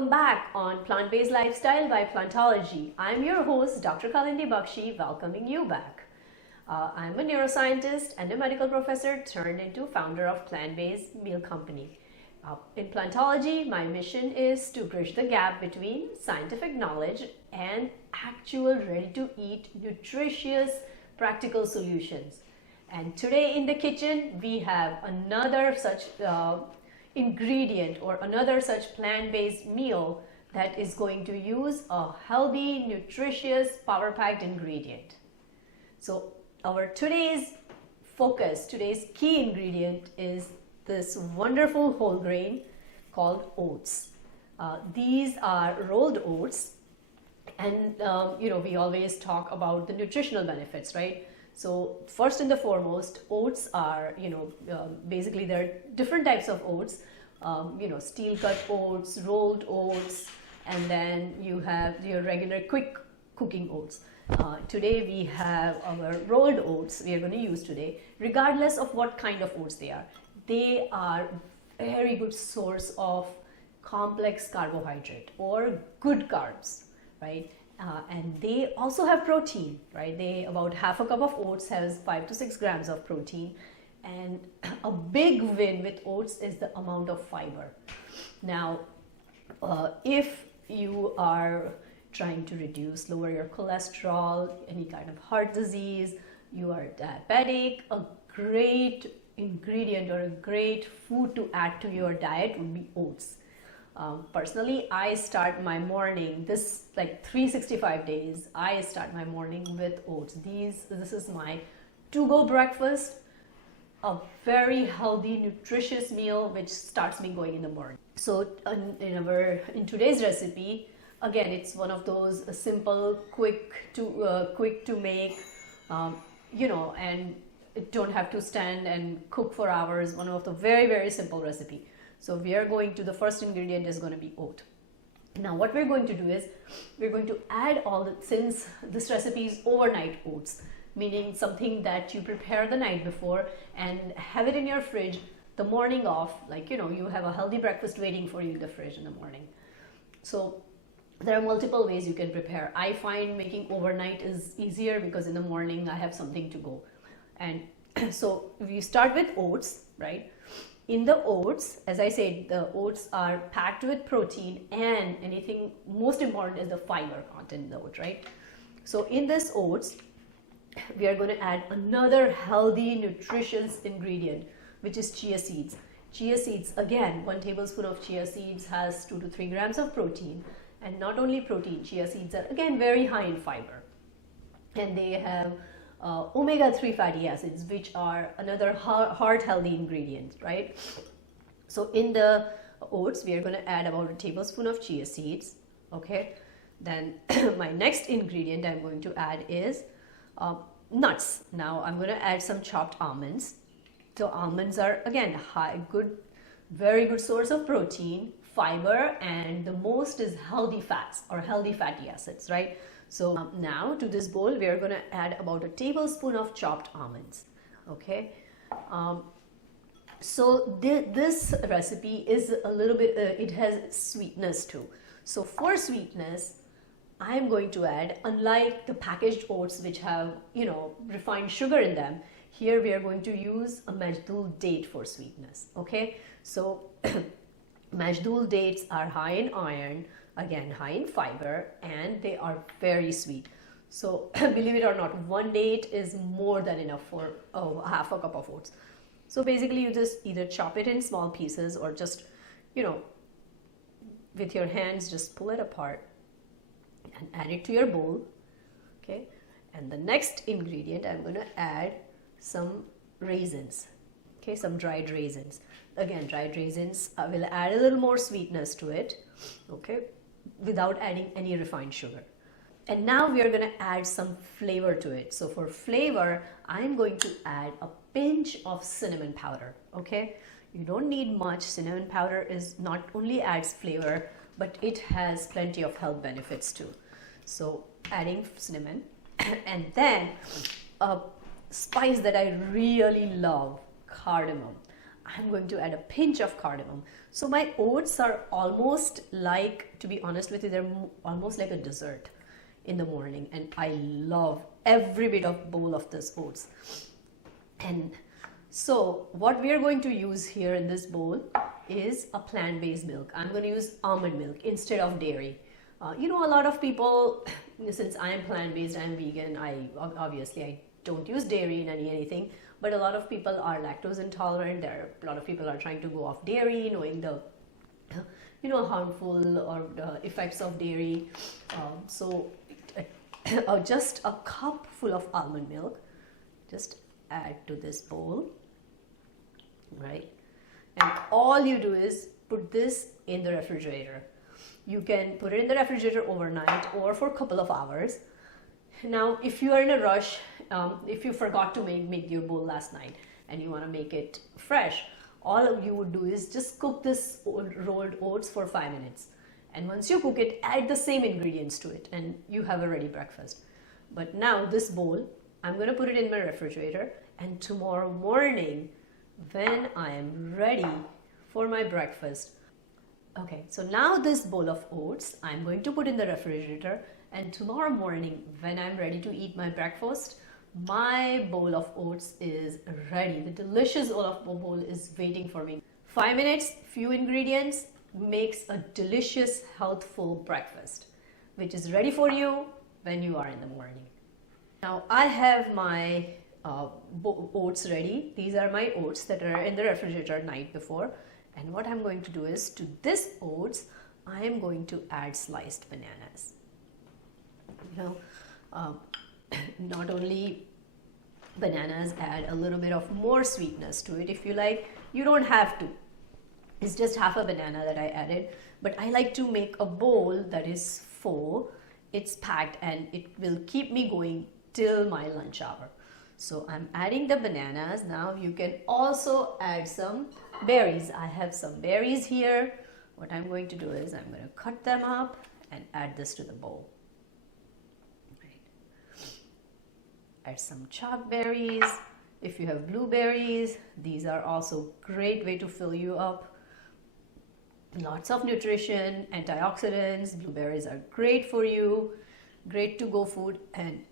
welcome back on Plant-Based Lifestyle by Plantology. I'm your host, DR.Kalindi Bakshi, welcoming you back. I'm a neuroscientist and a medical professor turned into founder of plant-based meal company. In Plantology, my mission is to bridge the gap between scientific knowledge and actual ready-to-eat, nutritious, practical solutions. And today in the kitchen, we have another such ingredient or another such plant-based meal that is going to use a healthy, nutritious, power-packed ingredient. So our today's focus, today's key ingredient is this wonderful whole grain called oats. These are rolled oats, and we always talk about the nutritional benefits, right? So first and the foremost, oats are, basically there are different types of oats, steel cut oats, rolled oats, and then you have your regular quick cooking oats. Today we have our rolled oats we are going to use today, regardless of what kind of oats they are. They are very good source of complex carbohydrate or good carbs, right? And they also have protein, right? About half a cup of oats has 5 to 6 grams of protein, and a big win with oats is the amount of fiber. Now, if you are trying to lower your cholesterol, any kind of heart disease, you are diabetic, a great ingredient or a great food to add to your diet would be oats. Personally, I start my morning, 365 days, I start my morning with oats. This is my to-go breakfast, a very healthy, nutritious meal which starts me going in the morning. So in today's recipe, again, it's one of those simple, quick to make, and don't have to stand and cook for hours. One of the very, very simple recipe. So the first ingredient is going to be oat. Now what we're going to do is, we're going to add since this recipe is overnight oats, meaning something that you prepare the night before and have it in your fridge the morning of, you have a healthy breakfast waiting for you in the fridge in the morning. So there are multiple ways you can prepare. I find making overnight is easier because in the morning I have something to go. And so we start with oats, right? In the oats, as I said, the oats are packed with protein, and most important is the fiber content in the oat, right? So in this oats, we are going to add another healthy, nutritious ingredient, which is chia seeds. Chia seeds, again, 1 tablespoon of chia seeds has 2 to 3 grams of protein. And not only protein, chia seeds are again very high in fiber. And they have omega-3 fatty acids, which are another heart healthy ingredient, right? So in the oats, we are going to add about 1 tablespoon of chia seeds, okay? Then my next ingredient I'm going to add is nuts. Now I'm going to add some chopped almonds. So almonds are again very good source of protein, fiber, and the most is healthy fats or healthy fatty acids, right? So now to this bowl, we are going to add about 1 tablespoon of chopped almonds, okay? So this recipe is a little bit, it has sweetness too. So for sweetness, I'm going to add, unlike the packaged oats which have, refined sugar in them, here we are going to use a majdul date for sweetness, okay? So majdul dates are high in iron, again high in fiber, and they are very sweet. So believe it or not, 1 date is more than enough for half a cup of oats. So basically you just either chop it in small pieces or just, with your hands just pull it apart and add it to your bowl, okay? And the next ingredient, I'm going to add some raisins, okay, some dried raisins. Again, dried raisins will add a little more sweetness to it, okay, without adding any refined sugar. And now we are going to add some flavor to it. So for flavor, I'm going to add a pinch of cinnamon powder, okay? You don't need much. Cinnamon powder not only adds flavor, but it has plenty of health benefits too. So adding cinnamon, and then a spice that I really love, cardamom. I'm going to add a pinch of cardamom. So my oats are almost like, to be honest with you, they're almost like a dessert in the morning, and I love every bit of bowl of this oats. And so what we are going to use here in this bowl is a plant-based milk. I'm going to use almond milk instead of dairy. You know, a lot of people, since I am plant-based, I am vegan, obviously I don't use dairy in anything, but a lot of people are lactose intolerant. A lot of people are trying to go off dairy, knowing the harmful or the effects of dairy. So just a cup full of almond milk, just add to this bowl, right? And all you do is put this in the refrigerator. You can put it in the refrigerator overnight or for a couple of hours. Now, if you are in a rush, if you forgot to make your bowl last night and you want to make it fresh, all you would do is just cook this rolled oats for 5 minutes. And once you cook it, add the same ingredients to it and you have a ready breakfast. But now this bowl, I'm going to put it in my refrigerator, and tomorrow morning when I am ready for my breakfast. Okay, so now this bowl of oats, I'm going to put in the refrigerator, and tomorrow morning when I'm ready to eat my breakfast, my bowl of oats is ready. The delicious bowl is waiting for me. 5 minutes, few ingredients, makes a delicious, healthful breakfast, which is ready for you when you are in the morning. Now I have my oats ready. These are my oats that are in the refrigerator night before. And what I'm going to do is, to this oats, I am going to add sliced bananas. Not only bananas add a little bit of more sweetness to it. If you like, you don't have to. It's just half a banana that I added. But I like to make a bowl that is full. It's packed and it will keep me going till my lunch hour. So I'm adding the bananas. Now you can also add some berries. I have some berries here. What I'm going to do is I'm going to cut them up and add this to the bowl. Right. Add some chopped berries. If you have blueberries, these are also great way to fill you up. Lots of nutrition, antioxidants. Blueberries are great for you. Great to go food. And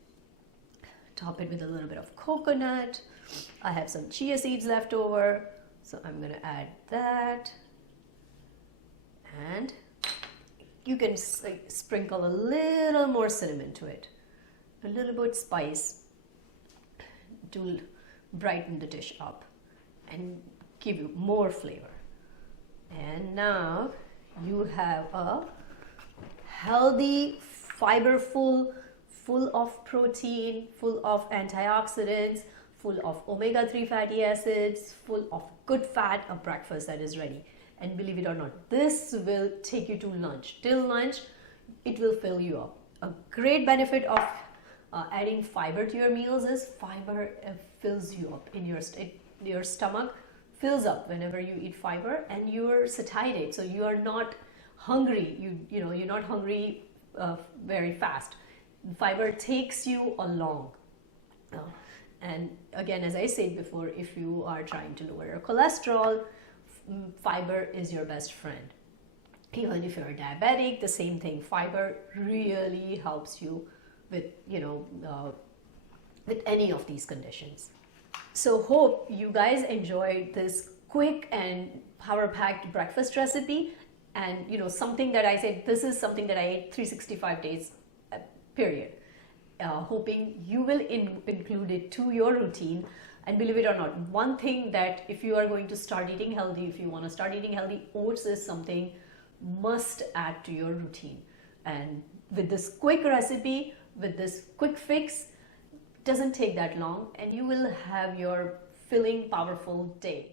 top it with a little bit of coconut. I have some chia seeds left over, so I'm going to add that. And you can sprinkle a little more cinnamon to it, a little bit spice to brighten the dish up and give you more flavor. And now you have a healthy, fiberful, full of protein, full of antioxidants, full of omega-3 fatty acids, full of good fat, a breakfast that is ready. And believe it or not, this will take you to lunch. Till lunch, it will fill you up. A great benefit of adding fiber to your meals is fiber fills you up in your stomach, fills up whenever you eat fiber, and you're satiated, so you are not hungry. You're not hungry very fast. Fiber takes you along. And again, as I said before, if you are trying to lower your cholesterol, fiber is your best friend. Even if you're diabetic, the same thing. Fiber really helps you with with any of these conditions. So hope you guys enjoyed this quick and power-packed breakfast recipe. And something that I said, this is something that I ate 365 days period. Hoping you will include it to your routine. And believe it or not, one thing that if you are going to start eating healthy, if you want to start eating healthy, oats is something must add to your routine. And with this quick recipe, with this quick fix, doesn't take that long, and you will have your filling, powerful day.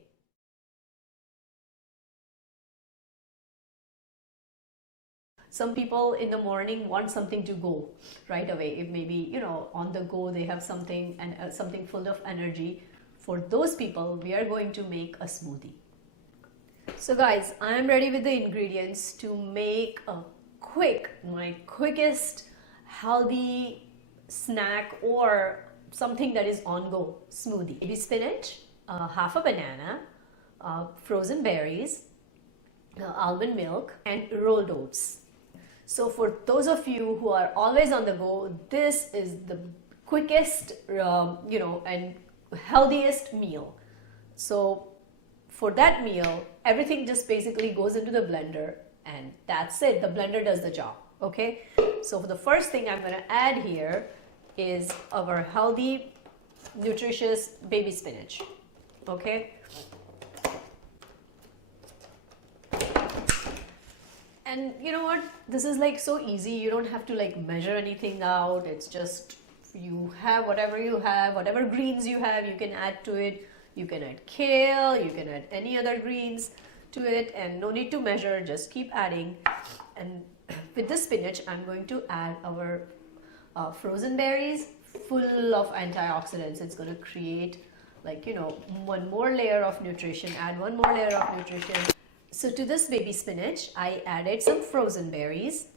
Some people in the morning want something to go right away. If maybe, on the go they have something and something full of energy. For those people, we are going to make a smoothie. So guys, I am ready with the ingredients to make my quickest healthy snack or something that is on go smoothie. Baby spinach, half a banana, frozen berries, almond milk, and rolled oats. So for those of you who are always on the go, this is the quickest, and healthiest meal. So for that meal, everything just basically goes into the blender and that's it. The blender does the job, okay? So for the first thing I'm gonna add here is our healthy, nutritious baby spinach, okay? And you know what? This is like so easy. You don't have to like measure anything out. It's just you have whatever you have, whatever greens you have, you can add to it. You can add kale, you can add any other greens to it, and no need to measure, just keep adding. And with the spinach, I'm going to add our frozen berries full of antioxidants. It's going to create like, one more layer of nutrition, add one more layer of nutrition. So to this baby spinach, I added some frozen berries.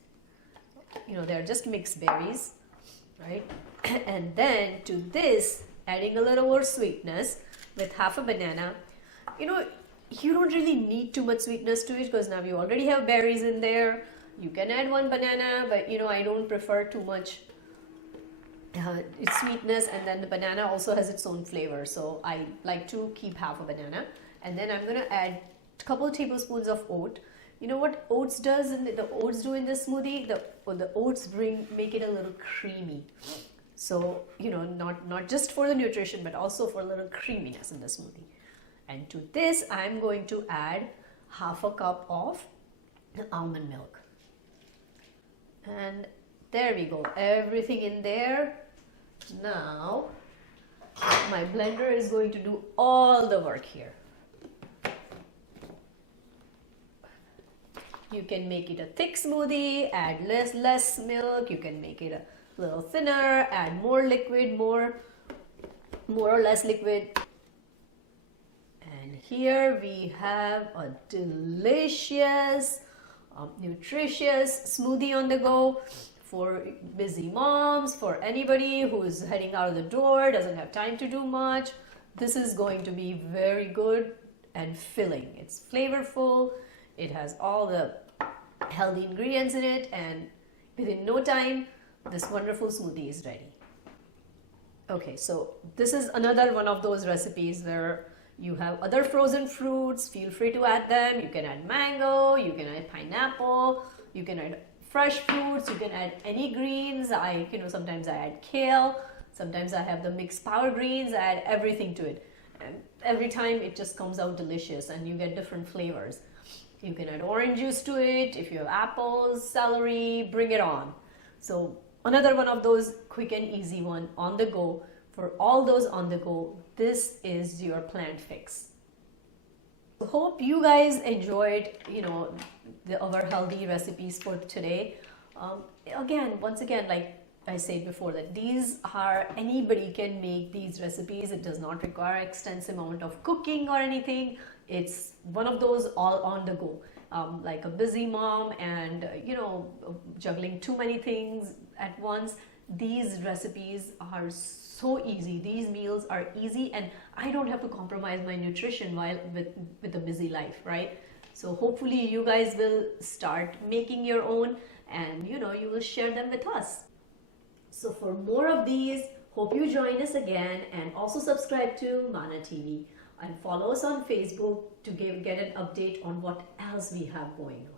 They're just mixed berries, right? And then to this, adding a little more sweetness with half a banana. You don't really need too much sweetness to it because now you already have berries in there. You can add one banana, but I don't prefer too much sweetness, and then the banana also has its own flavor. So I like to keep half a banana. And then I'm going to add a couple tablespoons of oat. You know what oats does in the oats do in this smoothie? The oats make it a little creamy. So, not just for the nutrition, but also for a little creaminess in the smoothie. And to this, I'm going to add half a cup of almond milk. And there we go, everything in there. Now, my blender is going to do all the work here. You can make it a thick smoothie, add less milk. You can make it a little thinner, add more liquid, more or less liquid. And here we have a delicious, nutritious smoothie on the go for busy moms, for anybody who is heading out of the door, doesn't have time to do much. This is going to be very good and filling. It's flavorful. It has all the healthy ingredients in it, and within no time, this wonderful smoothie is ready. Okay, so this is another one of those recipes where you have other frozen fruits. Feel free to add them. You can add mango, you can add pineapple, you can add fresh fruits, you can add any greens. Sometimes I add kale, sometimes I have the mixed power greens. I add everything to it. And every time it just comes out delicious and you get different flavors. You can add orange juice to it. If you have apples, celery, bring it on. So another one of those quick and easy one on the go. For all those on the go, this is your plant fix. Hope you guys enjoyed, our healthy recipes for today. Once again, like I said before, that anybody can make these recipes. It does not require extensive amount of cooking or anything. It's one of those all on the go, like a busy mom and, juggling too many things at once. These recipes are so easy. These meals are easy, and I don't have to compromise my nutrition with a busy life, right? So hopefully you guys will start making your own, and you will share them with us. So for more of these, hope you join us again, and also subscribe to MANATV and follow us on Facebook to get an update on what else we have going on.